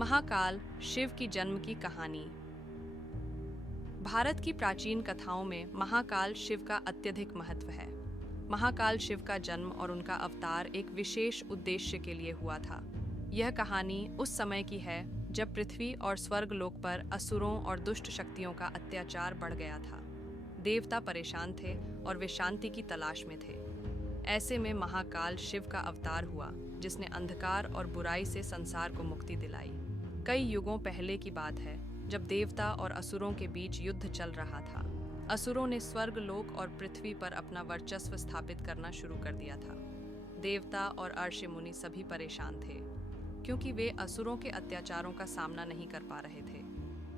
महाकाल शिव की जन्म की कहानी। भारत की प्राचीन कथाओं में महाकाल शिव का अत्यधिक महत्व है। महाकाल शिव का जन्म और उनका अवतार एक विशेष उद्देश्य के लिए हुआ था। यह कहानी उस समय की है जब पृथ्वी और स्वर्गलोक पर असुरों और दुष्ट शक्तियों का अत्याचार बढ़ गया था। देवता परेशान थे और वे शांति की तलाश में थे। ऐसे में महाकाल शिव का अवतार हुआ, जिसने अंधकार और बुराई से संसार को मुक्ति दिलाई। कई युगों पहले की बात है, जब देवता और असुरों के बीच युद्ध चल रहा था। असुरों ने स्वर्ग लोक और पृथ्वी पर अपना वर्चस्व स्थापित करना शुरू कर दिया था। देवता और अर्षि मुनि सभी परेशान थे, क्योंकि वे असुरों के अत्याचारों का सामना नहीं कर पा रहे थे।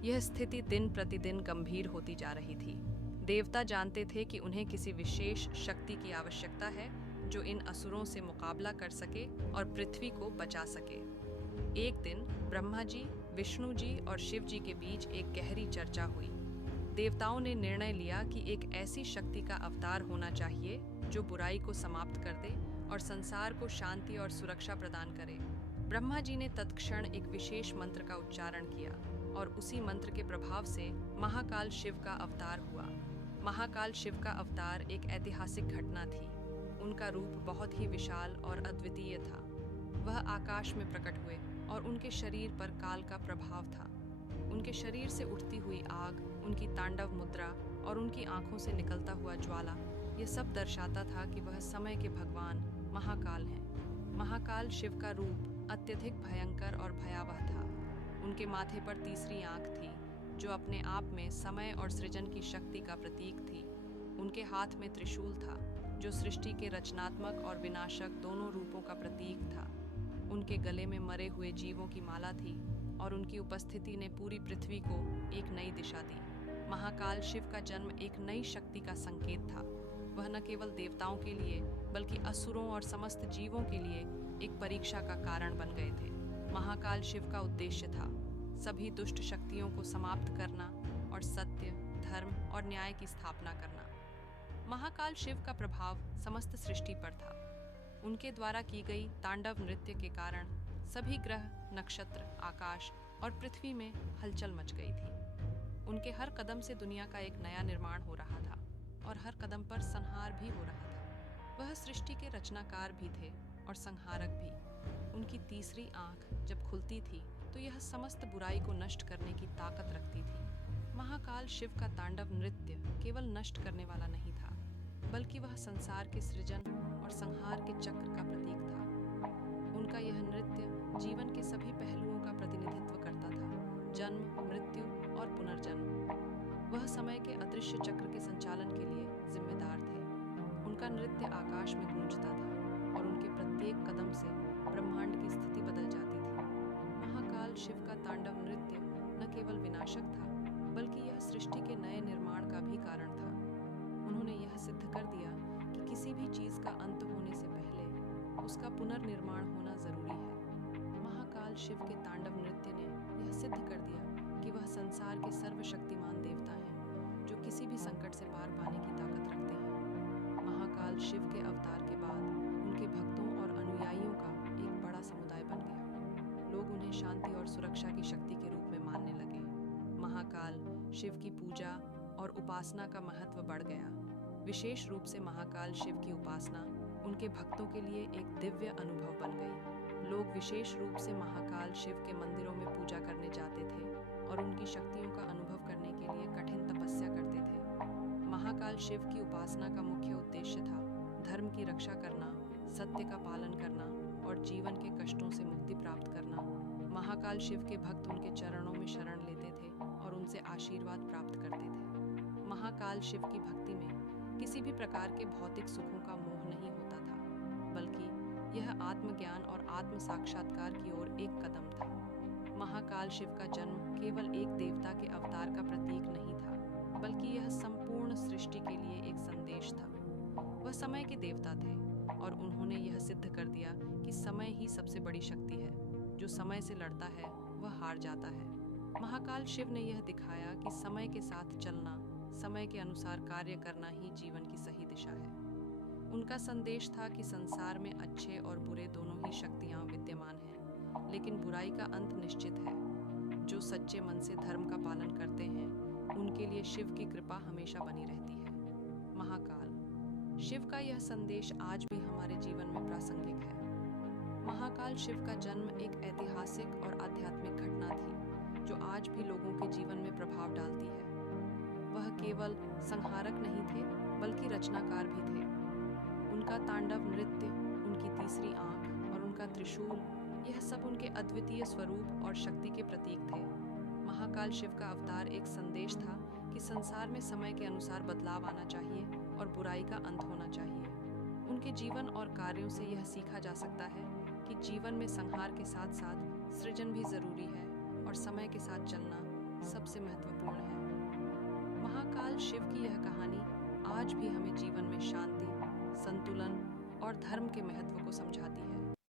यह स्थिति दिन प्रतिदिन गंभीर होती जा रही थी। देवता जानते थे कि उन्हें किसी विशेष शक्ति की आवश्यकता है, जो इन असुरों से मुकाबला कर सके और पृथ्वी को बचा सके। एक दिन ब्रह्मा जी, विष्णु जी और शिव जी के बीच एक गहरी चर्चा हुई। देवताओं ने निर्णय लिया कि एक ऐसी शक्ति का अवतार होना चाहिए जो बुराई को समाप्त कर दे और संसार को शांति और सुरक्षा प्रदान करे। ब्रह्मा जी ने तत्क्षण एक विशेष मंत्र का उच्चारण किया और उसी मंत्र के प्रभाव से महाकाल शिव का अवतार हुआ। महाकाल शिव का अवतार एक ऐतिहासिक घटना थी। उनका रूप बहुत ही विशाल और अद्वितीय था। वह आकाश में प्रकट हुए और उनके शरीर पर काल का प्रभाव था। उनके शरीर से उठती हुई आग, उनकी तांडव मुद्रा और उनकी आंखों से निकलता हुआ ज्वाला, यह सब दर्शाता था कि वह समय के भगवान महाकाल हैं। महाकाल शिव का रूप अत्यधिक भयंकर और भयावह था। उनके माथे पर तीसरी आंख थी, जो अपने आप में समय और सृजन की शक्ति का प्रतीक थी। उनके हाथ में त्रिशूल था, जो सृष्टि के रचनात्मक और विनाशक दोनों रूपों का प्रतीक था। उनके गले में मरे हुए जीवों की माला थी और उनकी उपस्थिति ने पूरी पृथ्वी को एक नई दिशा दी। महाकाल शिव का जन्म एक नई शक्ति का संकेत था। वह न केवल देवताओं के लिए बल्कि असुरों और समस्त जीवों के लिए एक परीक्षा का कारण बन गए थे। महाकाल शिव का उद्देश्य था सभी दुष्ट शक्तियों को समाप्त करना और सत्य, धर्म और न्याय की स्थापना करना। महाकाल शिव का प्रभाव समस्त सृष्टि पर था। उनके द्वारा की गई तांडव नृत्य के कारण सभी ग्रह, नक्षत्र, आकाश और पृथ्वी में हलचल मच गई थी। उनके हर कदम से दुनिया का एक नया निर्माण हो रहा था और हर कदम पर संहार भी हो रहा था। वह सृष्टि के रचनाकार भी थे और संहारक भी। उनकी तीसरी आंख जब खुलती थी तो यह समस्त बुराई को नष्ट करने की ताकत रखती थी। महाकाल शिव का तांडव नृत्य केवल नष्ट करने वाला नहीं था, बल्कि वह संसार के सृजन और संहार के चक्र का प्रतीक था। उनका यह नृत्य जीवन के सभी पहलुओं का प्रतिनिधित्व करता था, जन्म, मृत्यु और पुनर्जन्म। वह समय के अदृश्य चक्र के संचालन के लिए जिम्मेदार थे। उनका नृत्य आकाश में गूंजता था और उनके प्रत्येक कदम से ब्रह्मांड की स्थिति बदल जाती थी। महाकाल शिव का तांडव नृत्य न केवल विनाशक था, बल्कि यह सृष्टि के नए निर्माण का भी कारण था। उन्होंने यह सिद्ध कर दिया कि किसी भी चीज का अंत होने से पहले उसका पुनर्निर्माण होना जरूरी है। महाकाल शिव के तांडव नृत्य ने यह सिद्ध कर दिया कि वह संसार के सर्वशक्तिमान देवता हैं, जो किसी भी संकट से पार पाने की ताकत रखते हैं। महाकाल शिव के अवतार के बाद उनके भक्तों और अनुयायियों का एक बड़ा समुदाय बन गया। लोग उन्हें शांति और सुरक्षा की शक्ति के रूप में मानने लगे। महाकाल शिव की पूजा और उपासना का महत्व बढ़ गया। विशेष रूप से महाकाल शिव की उपासना उनके भक्तों के लिए एक दिव्य अनुभव बन गई। लोग विशेष रूप से महाकाल शिव के मंदिरों में पूजा करने जाते थे और उनकी शक्तियों का अनुभव करने के लिए कठिन तपस्या करते थे। महाकाल शिव की उपासना का मुख्य उद्देश्य था धर्म की रक्षा करना, सत्य का पालन करना और जीवन के कष्टों से मुक्ति प्राप्त करना। महाकाल शिव के भक्त उनके चरणों में शरण लेते थे और उनसे आशीर्वाद प्राप्त करते थे। महाकाल शिव की भक्ति में किसी भी प्रकार के भौतिक सुखों का मोह नहीं होता था, बल्कि यह आत्मज्ञान और आत्म साक्षात्कार की ओर एक कदम था। महाकाल शिव का जन्म केवल एक देवता के अवतार का प्रतीक नहीं था, बल्कि यह संपूर्ण सृष्टि के लिए एक संदेश था। वह समय के देवता थे और उन्होंने यह सिद्ध कर दिया कि समय ही सबसे बड़ी शक्ति है। जो समय से लड़ता है वह हार जाता है। महाकाल शिव ने यह दिखाया कि समय के साथ चलना, समय के अनुसार कार्य करना ही जीवन की सही दिशा है। उनका संदेश था कि संसार में अच्छे और बुरे दोनों ही शक्तियां विद्यमान हैं, लेकिन बुराई का अंत निश्चित है। सच्चे मन से धर्म का पालन करते हैं उनके लिए शिव की कृपा हमेशा बनी रहती है। महाकाल शिव का यह संदेश आज भी हमारे जीवन में प्रासंगिक है। महाकाल शिव का जन्म एक ऐतिहासिक और आध्यात्मिक घटना थी जो आज भी लोगों के जीवन में प्रभाव डालती है। वह केवल संहारक नहीं थे बल्कि रचनाकार भी थे। उनका तांडव नृत्य, उनकी तीसरी आंख और उनका त्रिशूल, यह सब उनके अद्वितीय स्वरूप और शक्ति के प्रतीक थे। महाकाल शिव का अवतार एक संदेश था कि संसार में समय के अनुसार बदलाव आना चाहिए और बुराई का अंत होना चाहिए। उनके जीवन और कार्यों से यह सीखा जा सकता है कि जीवन में संहार के साथ साथ सृजन भी जरूरी है और समय के साथ चलना सबसे महत्वपूर्ण है। महाकाल शिव की यह कहानी आज भी हमें जीवन में शांति, संतुलन और धर्म के महत्व को समझाती है।